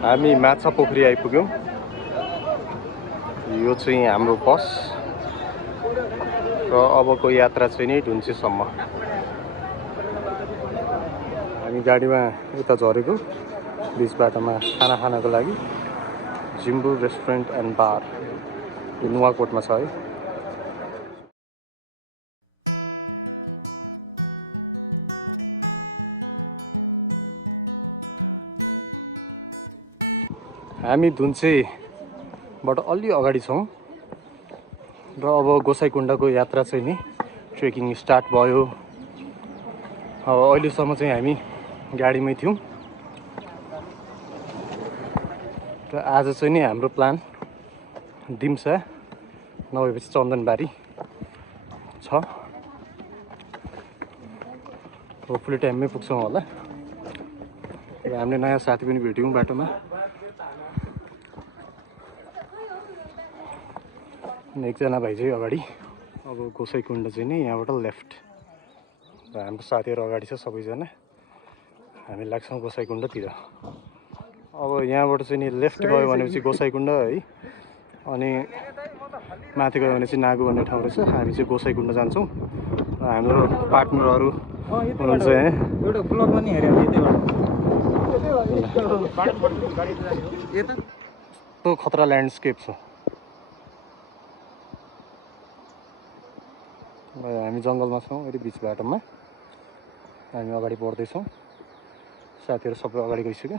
हामी माछा पोखरी आइपुग्यौँ। यो चाहिँ हाम्रो बस र अबको यात्रा चाहिँ नि ढुन्चेसम्म। हामी गाडीमा यता झरेको बिच बाटोमा खाना खानको लागि जिम्बु रेस्टुरेन्ट एन्ड बार, यो नुवाकोटमा छ है। हामी धुन्चेबाट अलि अगाडि छौँ र अब गोसाइकुण्डको यात्रा चाहिँ नि ट्रेकिङ स्टार्ट भयो। अब अहिलेसम्म चाहिँ हामी गाडीमै थियौँ र आज चाहिँ नि हाम्रो प्लान दिम्सा नभएपछि चन्दनबारी छ। होपफुली टाइममै पुग्छौँ होला। र हामीले नयाँ साथी पनि भेट्यौँ बाटोमा। एकजना भाइ चाहिँ अगाडि। अब गोसाइकुण्ड चाहिँ नि यहाँबाट लेफ्ट र हाम्रो साथीहरू अगाडि छ सबैजना। हामी लाग्छौँ गोसाइकुण्डतिर। अब यहाँबाट चाहिँ नि लेफ्ट गयो भनेपछि गोसाइकुण्ड है, अनि माथि गयो भने चाहिँ नागु भन्ने ठाउँ रहेछ। हामी चाहिँ गोसाइकुण्ड जान्छौँ र हाम्रो पार्टनरहरू हुनुहुन्छ यहाँ। एउटा ब्लग पनि हेरेँ यस्तो खतरा ल्यान्डस्केप छ। हामी जङ्गलमा छौँ अहिले बिच बाटोमा। हामी अगाडि बढ्दैछौँ। साथीहरू सबै अगाडि गइसक्यो।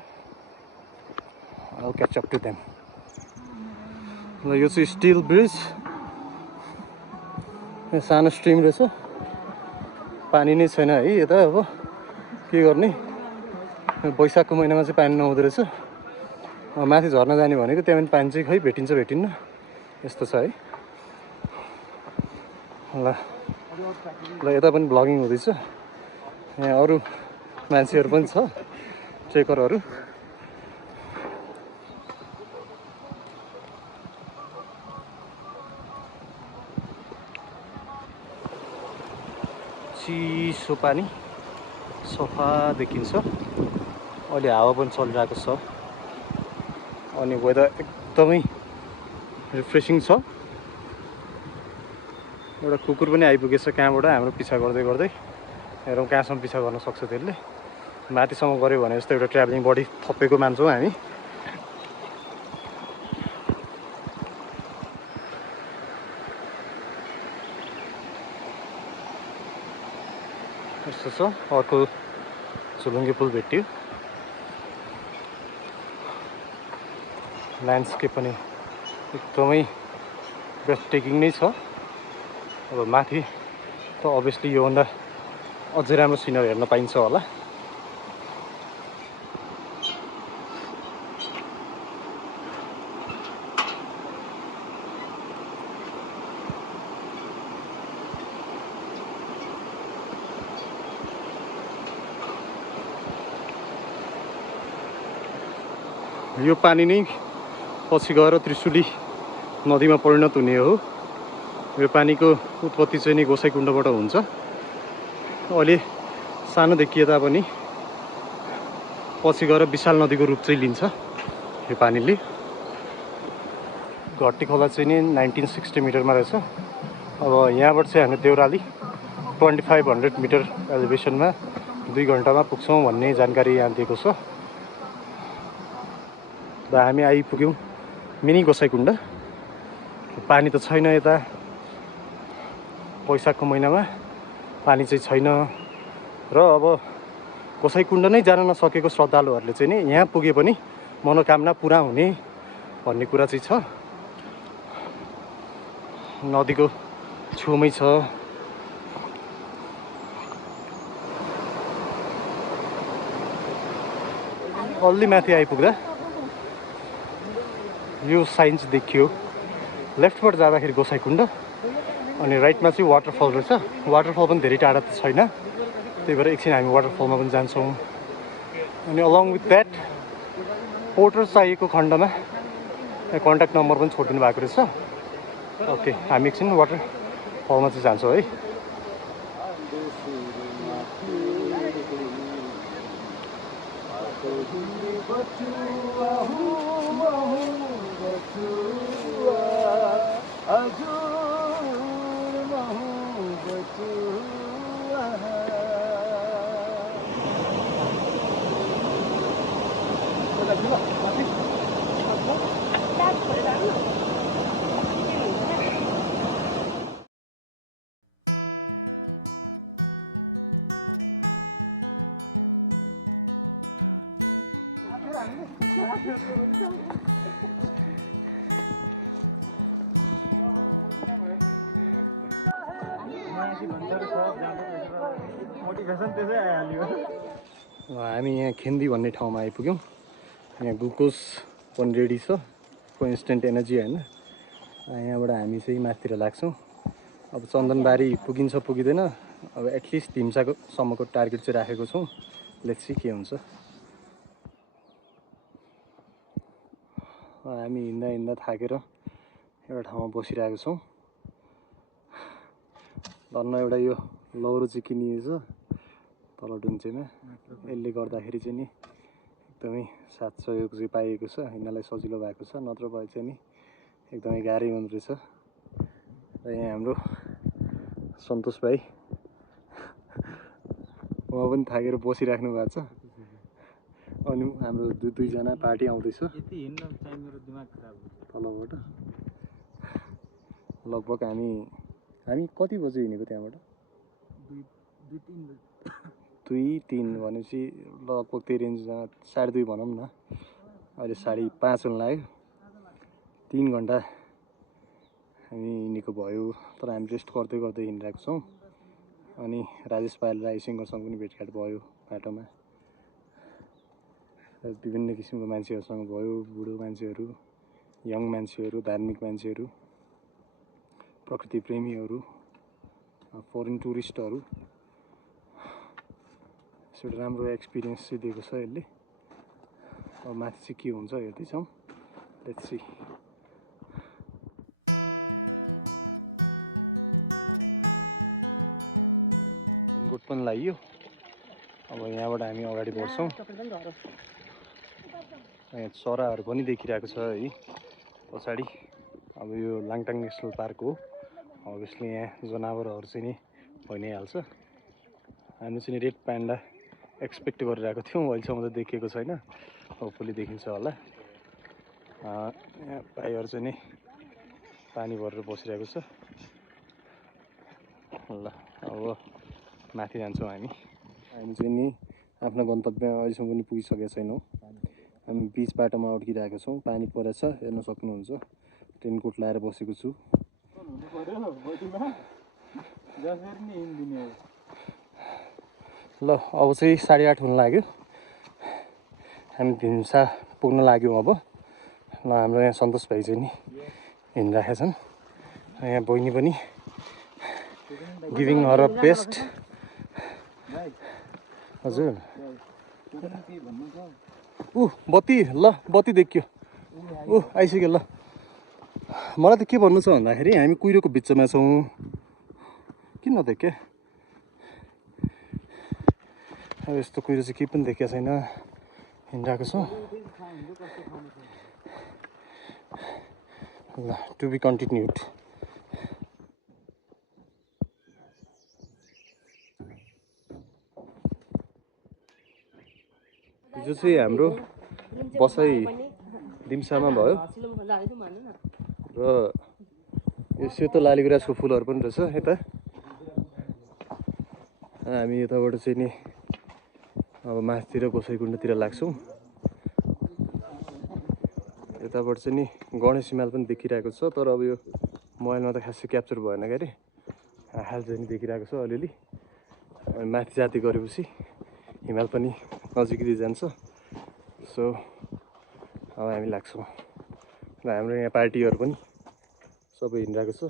I'll catch up to them. ल यो चाहिँ स्टिल ब्रिज। यहाँ सानो स्ट्रिम रहेछ, पानी नै छैन है यता। अब के गर्ने, वैशाखको महिनामा चाहिँ पानी नहुँदो रहेछ। माथि झर्न जाने भनेको, त्यहाँ पनि पानी चाहिँ खै भेटिन्छ भेटिन्न यस्तो छ है। ल यता पनि भ्लगिङ हुँदैछ। यहाँ अरू मान्छेहरू पनि छ, ट्रेकरहरू। चिसो पानी सफा देखिन्छ। अहिले हावा पनि चलिरहेको छ अनि वेदर एकदमै रिफ्रेसिङ छ। एउटा कुकुर पनि आइपुगेछ कहाँबाट हाम्रो पिछा गर्दै गर्दै। हेरौँ कहाँसम्म पिछा गर्न सक्छ त्यसले। माथिसम्म गऱ्यो भने जस्तो एउटा ट्राभलिङ बडी थपेको मान्छौँ हामी। यस्तो छ। अर्को झुलुङ्गे पुल भेट्यो। ल्यान्डस्केप पनि एकदमै ब्रेथटेकिङ नै छ। अब माथि त अभियसली योभन्दा अझै राम्रो सिनरी हेर्न पाइन्छ होला। यो पानी नै पछि गएर त्रिशुली नदीमा परिणत हुने हो। यो पानीको उत्पत्ति चाहिँ नि गोसाइकुण्डबाट हुन्छ। अहिले सानो देखिए तापनि पछि गएर विशाल नदीको रूप चाहिँ लिन्छ यो पानीले। घट्टी खोला चाहिँ नि 1960 मिटरमा रहेछ। अब यहाँबाट चाहिँ हामी देउराली 2500 मिटर एलिभेसनमा 2 घन्टामा पुग्छौँ भन्ने जानकारी यहाँ दिएको छ। र हामी आइपुग्यौँ मिनी गोसाइकुण्ड। पानी त छैन यता, वैशाखको महिनामा पानी चाहिँ छैन। र अब गोसाइकुण्ड नै जान नसकेको श्रद्धालुहरूले चाहिँ नि यहाँ पुगे पनि मनोकामना पुरा हुने भन्ने कुरा चाहिँ छ। नदीको छेउमै छ। अलि माथि आइपुग्दा यो साइन चाहिँ देखियो। लेफ्टबाट जाँदाखेरि गोसाइकुण्ड अनि राइटमा चाहिँ वाटरफल रहेछ। वाटरफल पनि धेरै टाढा त छैन, त्यही भएर एकछिन हामी वाटरफलमा पनि जान्छौँ। अनि अलङ विथ द्याट पोर्टर चाहिएको खण्डमा कन्ट्याक्ट नम्बर पनि छोडिदिनु भएको रहेछ। ओके, हामी एकछिन वाटरफलमा चाहिँ जान्छौँ है। हजुर मोहब्बत हामी यहाँ खेन्दी भन्ने ठाउँमा आइपुग्यौँ। यहाँ ग्लुकोज पनि रेडी छ फर इन्स्टेन्ट एनर्जी होइन। यहाँबाट हामी चाहिँ माथितिर लाग्छौँ। अब चन्दनबारी पुगिन्छ पुगिँदैन, अब एटलिस्ट धिम्साकोसम्मको टार्गेट चाहिँ राखेको छौँ। लेट्स सी के हुन्छ। हामी हिँड्दा हिँड्दा थाकेर एउटा ठाउँमा बसिरहेको छौँ। धन्न एउटा यो लौरो चाहिँ किनिएछ तल डुन्चेमा। यसले गर्दाखेरि चाहिँ नि एकदमै साथ सहयोग चाहिँ पाइएको छ, हिँड्नलाई सजिलो भएको छ। नत्र भए चाहिँ नि एकदमै गाह्रै हुँदो रहेछ। र यहाँ हाम्रो सन्तोष भाइ उहाँ पनि थाकेर बसिराख्नु भएको छ। अनि हाम्रो दुईजना पार्टी आउँदैछ तलबाट। लगभग हामी कति बजे हिँडेको त्यहाँबाट? 2-3 भनेपछि लगभग त्यही रेन्जमा 2:30 भनौँ न। अहिले 5:30 हुन लाग्यो। 3 घन्टा हामी हिँडेको भयो। तर हामी रेस्ट गर्दै गर्दै हिँडिरहेको छौँ। अनि राजेश पायल राईसिंहसँग पनि भेटघाट भयो बाटोमा। विभिन्न किसिमको मान्छेहरूसँग भयो, बुढो मान्छेहरू, यङ मान्छेहरू, धार्मिक मान्छेहरू, प्रकृति प्रेमीहरू, फरेन टुरिस्टहरू। एउटा राम्रो एक्सपिरियन्स चाहिँ दिएको छ यसले। अब माथि चाहिँ के हुन्छ हेर्दैछौँ। Let's see. रेनकोट पनि लगाइयो। अब यहाँबाट हामी अगाडि बढ्छौँ। यहाँ चराहरू पनि देखिरहेको छ है पछाडि। अब यो लाङटाङ नेसनल पार्क हो। अभियसली यहाँ जनावरहरू चाहिँ नि भइ नै हाल्छ। हामी चाहिँ रेड प्यान्डा एक्सपेक्ट गरिरहेको थियौँ, अहिलेसम्म त देखिएको छैन। होपफुली देखिन्छ होला। यहाँ भाइहरू चाहिँ नि पानी भरेर बसिरहेको छ। ल अब माथि जान्छौँ हामी चाहिँ नि आफ्नो गन्तव्यमा अहिलेसम्म पनि पुगिसकेका छैनौँ। हामी बिच बाटोमा अड्किरहेको छौँ। पानी परेछ, हेर्न सक्नुहुन्छ। रेनकोट लाएर बसेको छु। ल अब चाहिँ 8:30 हुन लाग्यो। हामी धिम्सा पुग्न लाग्यौँ अब। ल हाम्रो यहाँ सन्तोष भाइ चाहिँ नि हिँडिरहेका छन्। यहाँ बहिनी पनि गिभिङ हर अ बेस्ट। हजुर बत्ती, ल बत्ती देखियो। आइसक्यो। ल मलाई त के भन्नु छ भन्दाखेरि हामी कुहिरोको बिचमा छौँ। किन नदेख्यो? अब यस्तो कुहिरो चाहिँ केही पनि देखेको छैन। हिँडिरहेको छौँ। ल टु बी कन्टिन्युड। हिजो चाहिँ हाम्रो बसाइ दिम्सामा भयो र यो सेतो लालीगुराँसको फुलहरू पनि रहेछ यता। हामी यताबाट चाहिँ नि अब माथितिर गोसाइकुण्डतिर लाग्छौँ। यताबाट चाहिँ नि गणेश हिमाल पनि देखिरहेको छ। तर अब यो मोबाइलमा त खासै क्याप्चर भएन के अरे। हाल चाहिँ नि देखिरहेको छ अलिअलि। माथि जाँदै गरेपछि हिमाल पनि नजिकै जान्छ। सो अब हामी लाग्छौँ। र हाम्रो यहाँ पार्टीहरू पनि सबै हिँडिरहेको छ।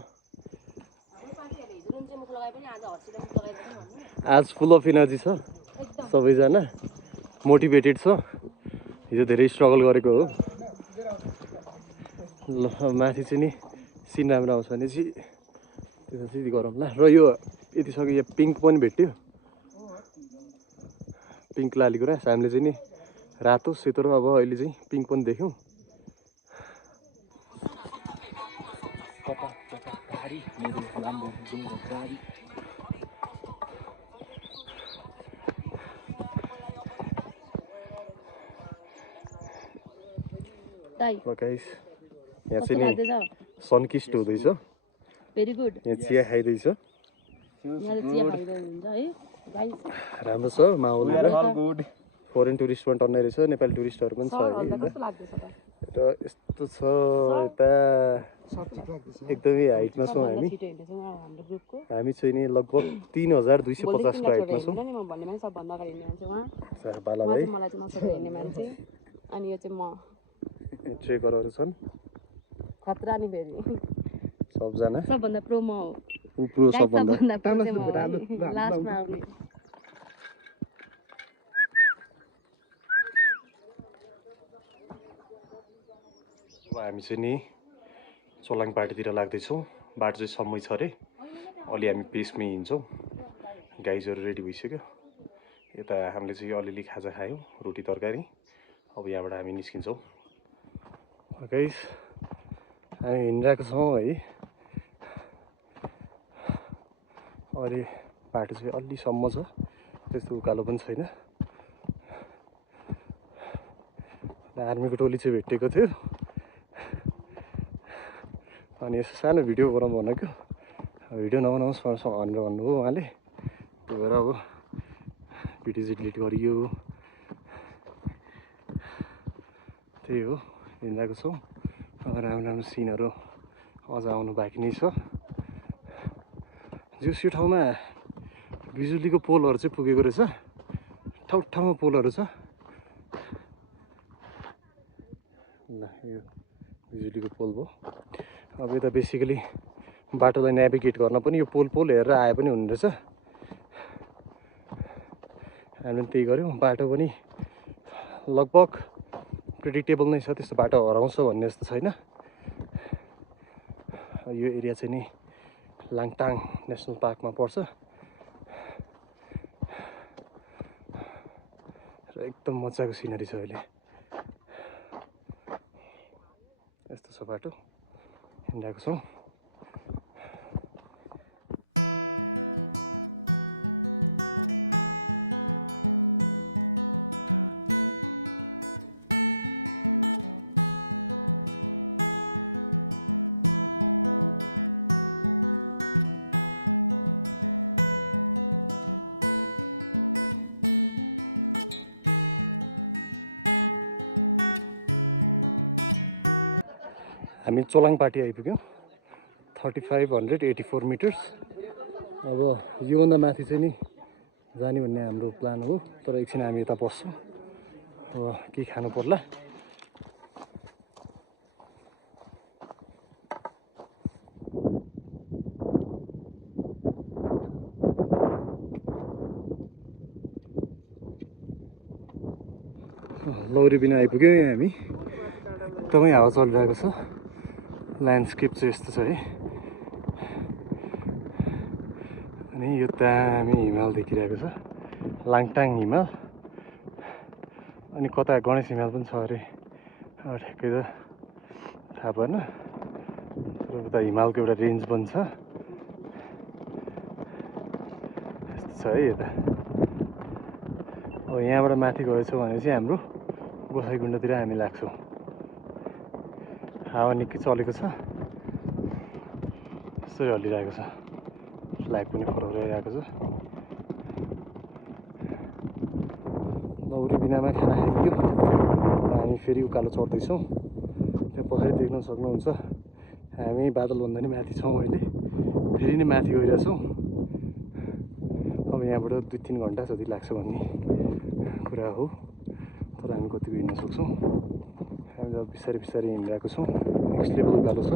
आज फुल अफ एनर्जी छ सबैजना, मोटिभेटेड छ। हिजो धेरै स्ट्रगल गरेको हो। ल माथि चाहिँ नि सिन राम्रो आउँछ भने चाहिँ त्यसो चाहिँ गरौँ ल। र यो यतिसक्यो यो पिङ्क पनि भेट्यो। पिङ्क लालीगुराँस। हामीले चाहिँ नि रातो, सेतो र अब अहिले चाहिँ पिङ्क पनि देख्यौँ। ल गाइस यहाँ चाहिँ नि सनकिस्ट हुँदैछ भेरी गुड यहाँ चिया खाइदैछ यहाँले चिया खाइरहेको हुन्छ है गाइस राम्रो छ माहौल फरेन टुरिस्ट पनि टन्नै रहेछ नेपाली टुरिस्टहरू पनि छ है कस्तो लाग्दैछ त र यस्तो छ यता एकदमै हाइटमा छौँ हामी छिटो हिँड्दैछौँ हाम्रो ग्रुपको हामी चाहिँ नि लगभग 3250 को हाइटमा छौँ नि म भन्ने मान्छे सबभन्दा अगाडि हिँड्ने मान्छे उहाँ बाला भाइ मलाई चाहिँ नसकेर हिँड्ने मान्छे अनि यो चाहिँ म ट्रेकरहरू छन् खतरा नि फेरि सबजना सबभन्दा प्रो म हो प्रो सबभन्दा प्रो चाहिँ म हो लास्टमा आउने अब हामी चाहिँ नि चोलाङ पार्टीतिर लाग्दैछौँ बाटो चाहिँ समय छ अरे अलि हामी पेसमै हिँड्छौँ गाइजहरू रेडी भइसक्यो यता हामीले चाहिँ अलिअलि खाजा खायौँ रोटी तरकारी अब यहाँबाट हामी निस्किन्छौँ गाइस हामी हिँडिरहेको छौँ है अहिले बाटो चाहिँ अलिसम्म छ त्यस्तो उकालो पनि छैन आर्मीको टोली चाहिँ भेटेको थियो अनि यसो सानो भिडियो बनाउनु भनेको भिडियो नबनाउनुहोस् भनेर भन्नुभयो उहाँले त्यही भएर अब भिडियो चाहिँ डिलिट गरियो त्यही हो हिँडिरहेको छौँ राम्रो राम्रो सिनहरू अझ आउनु बाँकी नै छ जो यो ठाउँमा बिजुलीको पोलहरू चाहिँ पुगेको रहेछ ठाउँ ठाउँमा पोलहरू छ ल यो बिजुलीको पोल भयो अब यता बेसिकली बाटोलाई नेभिगेट गर्न पनि यो पोल हेरेर आए पनि हुने रहेछ हामीले त्यही गऱ्यौँ बाटो पनि लगभग प्रेडिक्टेबल नै छ त्यस्तो बाटो हराउँछ भन्ने जस्तो छैन यो एरिया चाहिँ नि लाङटाङ नेसनल पार्कमा पर्छ र एकदम मजाको सिनरी छ अहिले यस्तो छ बाटो हिँडिरहेको छौँ हामी चोलाङ पार्टी आइपुग्यौँ 3584 मिटर्स अब योभन्दा माथि चाहिँ नि जाने भन्ने हाम्रो प्लान हो तर एकछिन हामी यता बस्छौँ अब के खानु पर्ला लौरी बिना आइपुग्यौँ यहाँ हामी एकदमै हावा चलिरहेको छ ल्यान्डस्केप चाहिँ यस्तो छ है अनि यो दामी हिमाल देखिरहेको छ लाङटाङ हिमाल अनि कता गणेश हिमाल पनि छ अरे ठ्याक्कै त थाहा भएन तर उता हिमालको एउटा रेन्ज पनि छ यस्तो छ है यता अब यहाँबाट माथि गएछौँ भने चाहिँ हाम्रो गोसाइकुण्डतिर हामी लाग्छौँ हावा निकै चलेको छ यसरी हल्लिरहेको छ फ्ल्याग पनि फरफराइरहेको छ लौरी बिनामा खाना खाइदियो हामी फेरि उकालो चढ्दैछौँ त्यो पछाडि देख्न सक्नुहुन्छ हामी बादलभन्दा नि माथि छौँ अहिले फेरि नै माथि गइरहेछौँ अब यहाँबाट 2-3 घन्टा जति लाग्छ भन्ने कुरा हो तर हामी कतिको हिँड्न सक्छौँ हामी अब बिस्तारै बिस्तारै हिँडिरहेको छौँ नेक्स्ट लेभल उकालो छ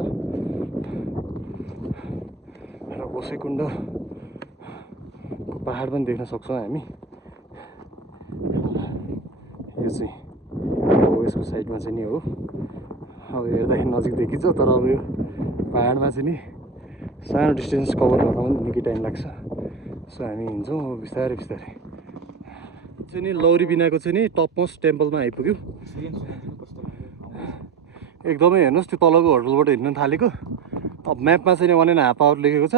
र गोसाइकुण्डको पहाड पनि देख्न सक्छौँ हामी यो चाहिँ यसको साइडमा चाहिँ नि हो अब हेर्दाखेरि नजिक देखिन्छ तर अब यो पहाडमा चाहिँ नि सानो डिस्टेन्स कभर गर्न पनि निकै टाइम लाग्छ सो हामी हिँड्छौँ अब बिस्तारै बिस्तारै चाहिँ नि लौरी बिनाको चाहिँ नि टप मोस्ट टेम्पलमा आइपुग्यो एकदमै हेर्नुहोस् त्यो तलको होटलबाट हिँड्न थालेको अब म्यापमा चाहिँ 1.5 आवर लेखेको छ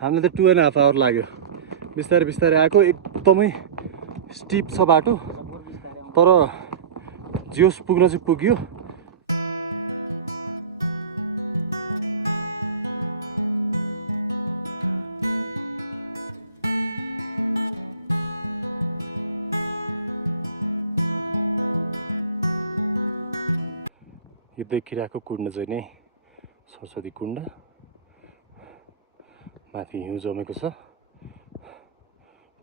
हामीलाई त 2.5 आवर लाग्यो बिस्तारै बिस्तारै आएको एकदमै स्टिप छ बाटो तर जियोस पुग्न चाहिँ पुग्यो यो देखिरहेको कुण्ड चाहिँ नै सरस्वती कुण्ड माथि हिउँ जमेको छ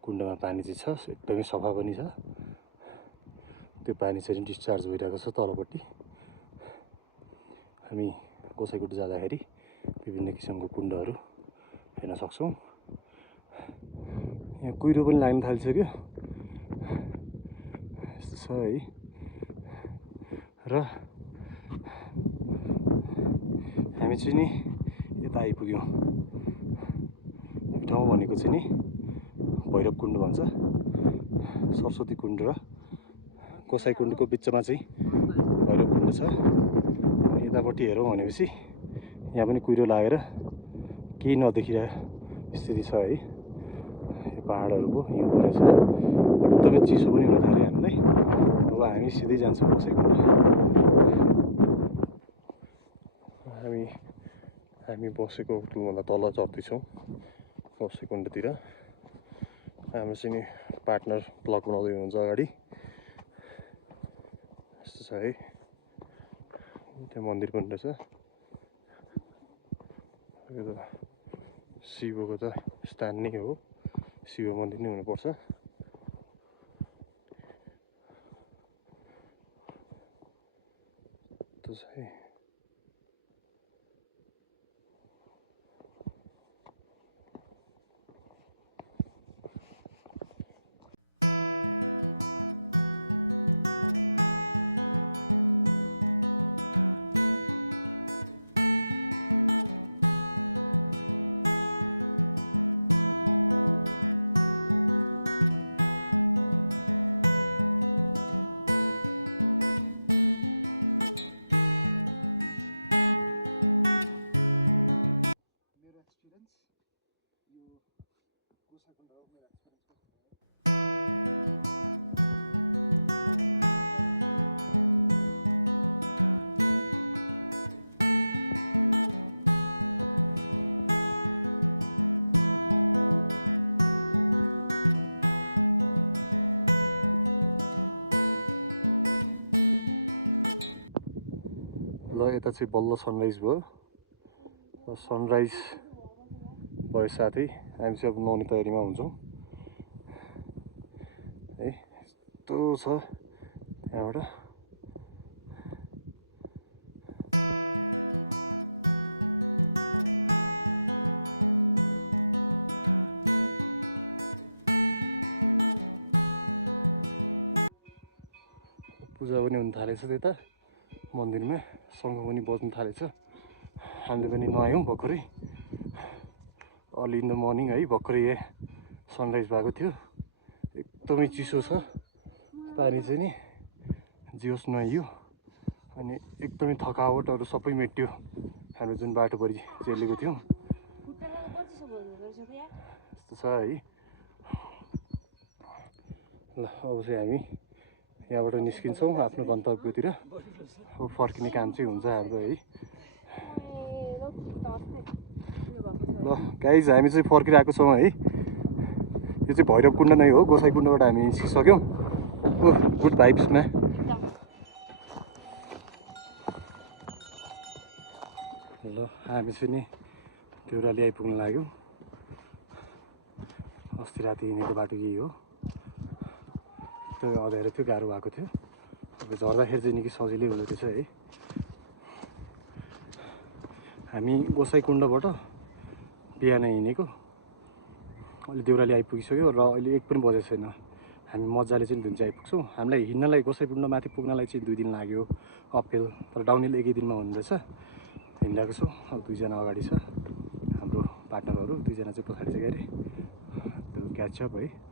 कुण्डमा पानी चाहिँ छ एकदमै सफा पनि छ त्यो पानी चाहिँ डिस्चार्ज भइरहेको छ तलपट्टि हामी गोसाइकोट जाँदाखेरि विभिन्न किसिमको कुण्डहरू हेर्न सक्छौँ यहाँ कुहिरो पनि लाग्न थालिसक्यो यस्तो छ है र हामी चाहिँ नि यता आइपुग्यौँ ठाउँ भनेको चाहिँ नि भैरव कुण्ड भन्छ सरस्वती कुण्ड र गोसाइकुण्डको बिचमा चाहिँ भैरव कुण्ड छ यतापट्टि हेरौँ भनेपछि यहाँ पनि कुहिरो लागेर केही नदेखिरहेको स्थिति छ है यो पहाडहरूको हिउँ परेछ एकदमै चिसो पनि हुन थाल्यो हामीलाई अब हामी सिधै जान्छौँ गोसाइकुण्ड हामी बसेको होटलभन्दा तल चढ्दैछौँ गोसाइकुण्डतिर हाम्रो चाहिँ नि पार्टनर ब्लग बनाउँदै हुनुहुन्छ अगाडि यस्तो छ है त्यहाँ मन्दिर पनि रहेछ यो त शिवको त स्थान नै हो शिव मन्दिर नै हुनुपर्छ त्यो छ है ल यता चाहिँ बल्ल सनराइज भयो र सनराइज भयो साथै हामी चाहिँ अब नुहाउने तयारीमा हुन्छौँ है यस्तो छ त्यहाँबाट पूजा पनि हुन थालेछ त्यता मन्दिरमा शङ्ख पनि बज्न थालेछ हामीले पनि नुहायौँ भर्खरै अर्ली इन द मर्निङ है भर्खरै यहाँ सनराइज भएको थियो एकदमै चिसो छ पानी चाहिँ नि जियोस नुहाइयो अनि एकदमै थकावटहरू सबै मेट्यो हामी जुन बाटोभरि चलेको थियौँ यस्तो छ है ल अब चाहिँ हामी यहाँबाट निस्किन्छौँ आफ्नो गन्तव्यतिर अब फर्किने काम चाहिँ हुन्छ हाम्रो है ल गाइज हामी चाहिँ फर्किरहेको छौँ है यो चाहिँ भैरवकुण्ड नै हो गोसाइकुण्डबाट हामी निस्किसक्यौँ गुड भाइब्समा ल हामी चाहिँ नि देउराली आइपुग्न लाग्यौँ अस्ति राति हिँडेको बाटो यही हो त्यो अँध्यारो थियो गाह्रो भएको थियो अब झर्दाखेरि चाहिँ निकै सजिलै हुँदो रहेछ है हामी गोसाइकुण्डबाट बिहान हिँडेको अहिले देउराली आइपुगिसक्यो र अहिले 1 पनि बजेको छैन हामी मजाले चाहिँ जुन चाहिँ आइपुग्छौँ हामीलाई हिँड्नलाई गोसाइकुण्ड माथि पुग्नलाई चाहिँ 2 दिन लाग्यो अपहिल तर डाउनहिल एकै दिनमा हुँदो रहेछ हिँडिरहेको छौँ अब 2 जना अगाडि छ हाम्रो पार्टनरहरू 2 जना चाहिँ पछाडि चाहिँ गएर त्यो क्याचअप है